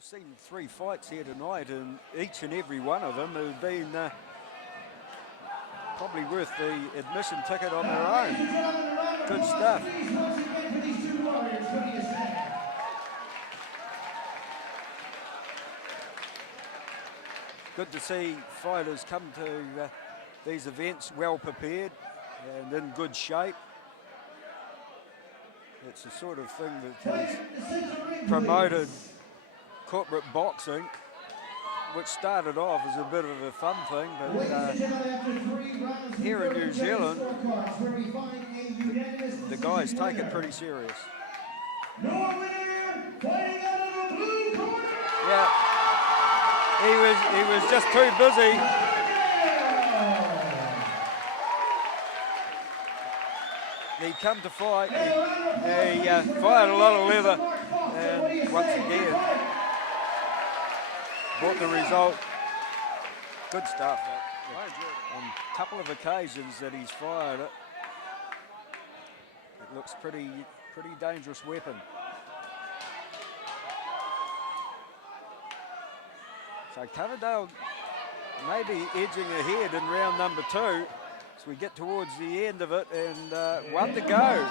I've seen 3 fights here tonight, and each and every one of them have been probably worth the admission ticket on their own. Good stuff. Good to see fighters come to these events well prepared and in good shape. It's the sort of thing that has promoted corporate boxing, which started off as a bit of a fun thing, but here in New Zealand, the guys take it pretty serious. Yeah, he was just too busy. He come to fight, he fired a lot of leather, and once again, brought the result. Good stuff. On a couple of occasions that he's fired it, it looks pretty dangerous weapon. So Coverdale maybe edging ahead in round number 2 as we get towards the end of it, and 1 to go.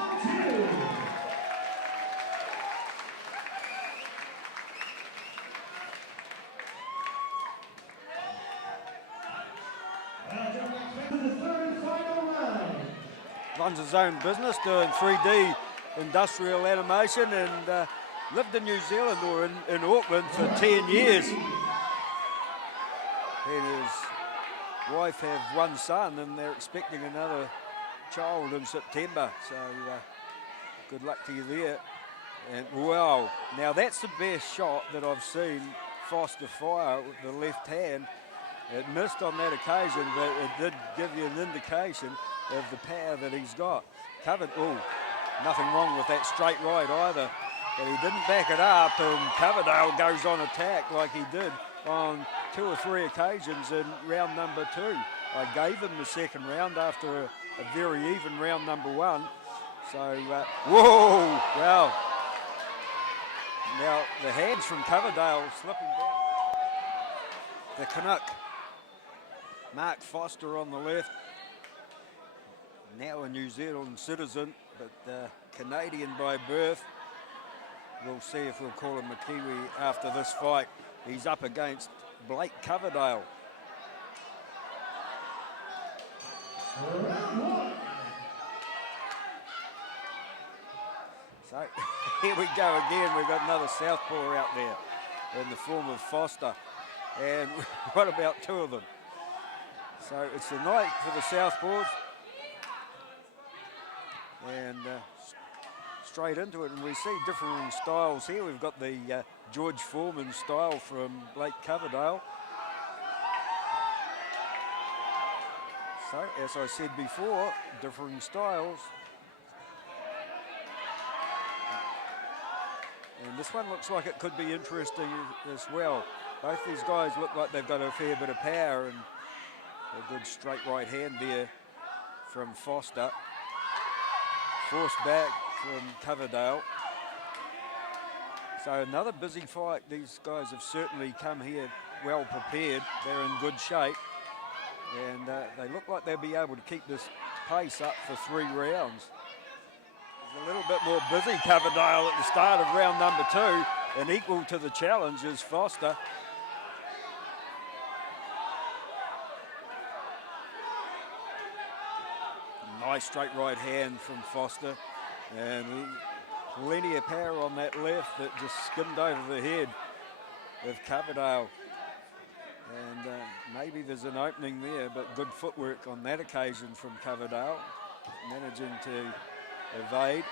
Runs his own business, doing 3D industrial animation, and lived in New Zealand or in Auckland for 10 years. And his wife have 1 son, and they're expecting another child in September. So good luck to you there. And wow, now that's the best shot that I've seen Foster fire with the left hand. It missed on that occasion, but it did give you an indication of the power that he's got. Covered, nothing wrong with that straight right either, but he didn't back it up, and Coverdale goes on attack like he did on 2 or 3 occasions in round number 2. I gave him the second round after a very even round number 1. So, whoa, wow. Now the hands from Coverdale slipping down. The Canuck, Mark Foster on the left, now a New Zealand citizen, but Canadian by birth. We'll see if we'll call him a Kiwi after this fight. He's up against Blake Coverdale. So here we go again. We've got another southpaw out there in the form of Foster. And what about 2 of them? So it's the night for the southpaws. And straight into it, and we see different styles here. We've got the George Foreman style from Blake Coverdale. So, as I said before, differing styles. And this one looks like it could be interesting as well. Both these guys look like they've got a fair bit of power, and a good straight right hand there from Foster. Forced back from Coverdale. So another busy fight. These guys have certainly come here well prepared. They're in good shape, and they look like they'll be able to keep this pace up for 3 rounds. There's a little bit more busy Coverdale at the start of round number 2, and equal to the challenge is Foster. Nice straight right hand from Foster, and plenty of power on that left that just skimmed over the head of Coverdale. And maybe there's an opening there, but good footwork on that occasion from Coverdale, managing to evade.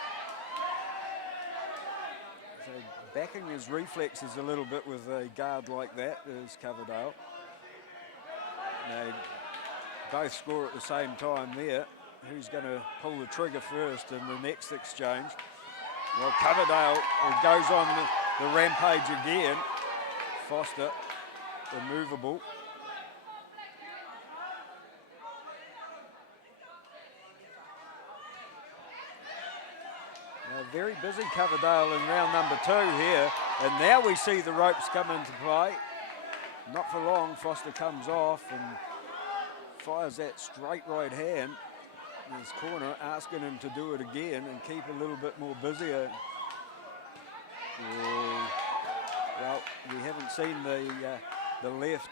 So backing his reflexes a little bit with a guard like that is Coverdale. They both score at the same time there. Who's going to pull the trigger first in the next exchange? Well, Coverdale goes on the rampage again. Foster, immovable. very busy Coverdale in round number 2 here. And now we see the ropes come into play. Not for long, Foster comes off and fires that straight right hand in his corner, asking him to do it again and keep a little bit more busier. Well, we haven't seen the left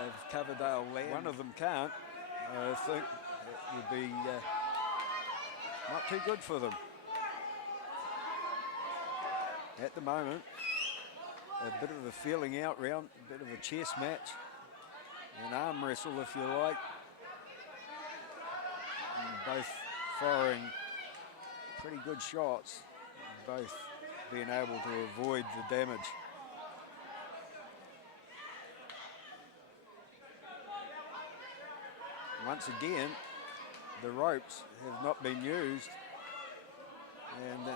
of Coverdale land. One of them can't. I think it would be not too good for them. At the moment, a bit of a feeling out round, a bit of a chess match, an arm wrestle if you like. And both firing pretty good shots, both being able to avoid the damage. Once again, the ropes have not been used, and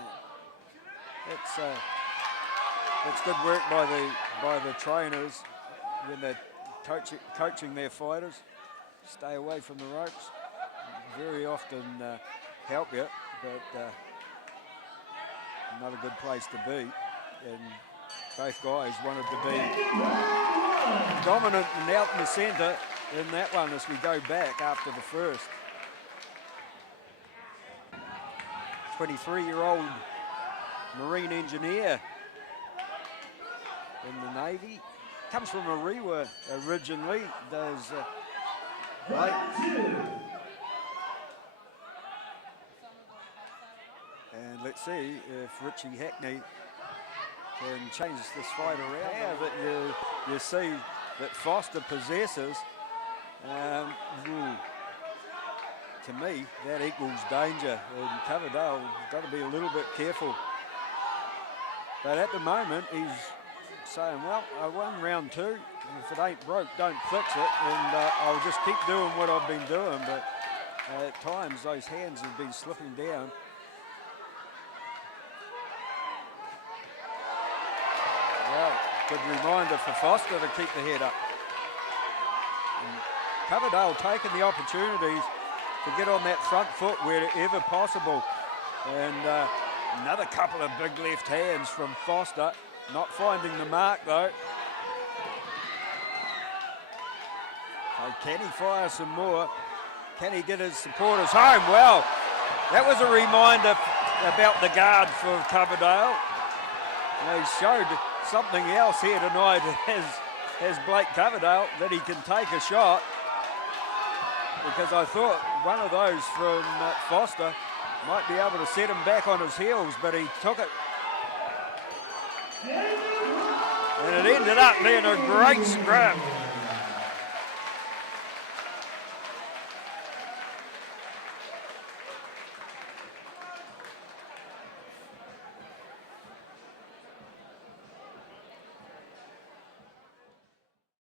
it's good work by the trainers when they're coaching their fighters. Stay away from the ropes. Very often help you, but not a good place to be. And both guys wanted to be dominant and out in the centre in that one as we go back after the first. 23-year-old Marine engineer in the Navy. Comes from Ariwa originally, does and let's see if Richie Hackney can change this fight around. Yeah, that you see that Foster possesses. To me, that equals danger, and Coverdale's got to be a little bit careful. But at the moment, he's saying, well, I won round 2. If it ain't broke, don't fix it, and I'll just keep doing what I've been doing. But at times, those hands have been slipping down. Well, good reminder for Foster to keep the head up. And Coverdale taking the opportunities to get on that front foot wherever possible. And another couple of big left hands from Foster, not finding the mark though. So can he fire some more? Can he get his supporters home? Well, that was a reminder about the guard for Coverdale. He showed something else here tonight as Blake Coverdale, that he can take a shot. Because I thought one of those from Foster might be able to set him back on his heels, but he took it. And it ended up being a great scrap.